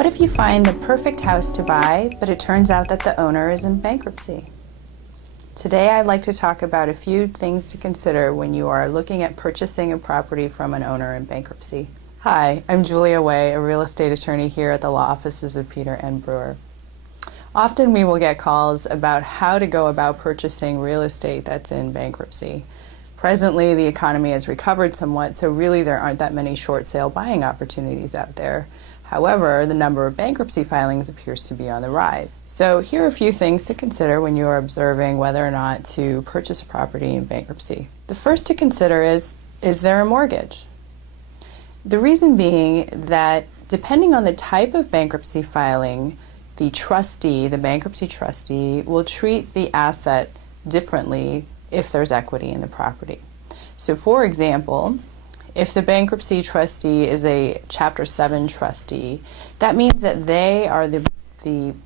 What if you find the perfect house to buy, but it turns out that the owner is in bankruptcy? Today I'd like to talk about a few things to consider when you are looking at purchasing a property from an owner in bankruptcy. Hi, I'm Julia Way, a real estate attorney here at the law offices of Peter and Brewer. Often we will get calls about how to go about purchasing real estate that's in bankruptcy. Presently, the economy has recovered somewhat, so really there aren't that many short sale buying opportunities out there. However, the number of bankruptcy filings appears to be on the rise. So here are a few things to consider when you are observing whether or not to purchase a property in bankruptcy. The first to consider is there a mortgage? The reason being that depending on the type of bankruptcy filing, the bankruptcy trustee, will treat the asset differently if there's equity in the property. So for example, if the bankruptcy trustee is a Chapter 7 trustee, that means that they are the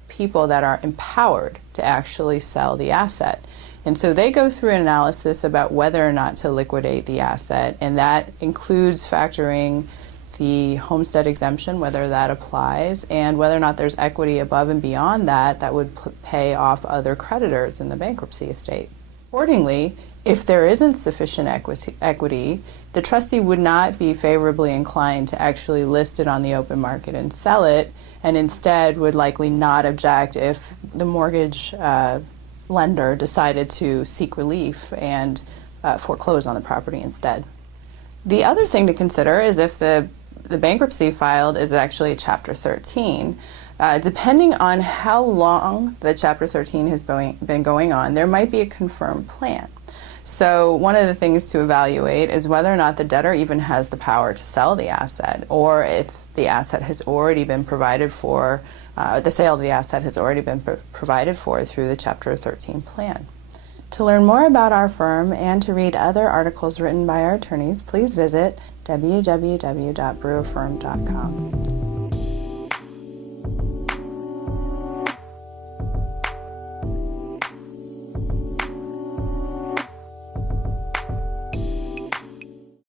people that are empowered to actually sell the asset. And so they go through an analysis about whether or not to liquidate the asset, and that includes factoring the homestead exemption, whether that applies, and whether or not there's equity above and beyond that would pay off other creditors in the bankruptcy estate. Accordingly, if there isn't sufficient equity, the trustee would not be favorably inclined to actually list it on the open market and sell it, and instead would likely not object if the mortgage lender decided to seek relief and foreclose on the property instead. The other thing to consider is if the bankruptcy filed is actually a Chapter 13. Depending on how long the Chapter 13 has been going on, there might be a confirmed plan. So one of the things to evaluate is whether or not the debtor even has the power to sell the asset, or if the asset has already been provided for, the sale of the asset has already been provided for through the Chapter 13 plan. To learn more about our firm and to read other articles written by our attorneys, please visit www.brewerfirm.com.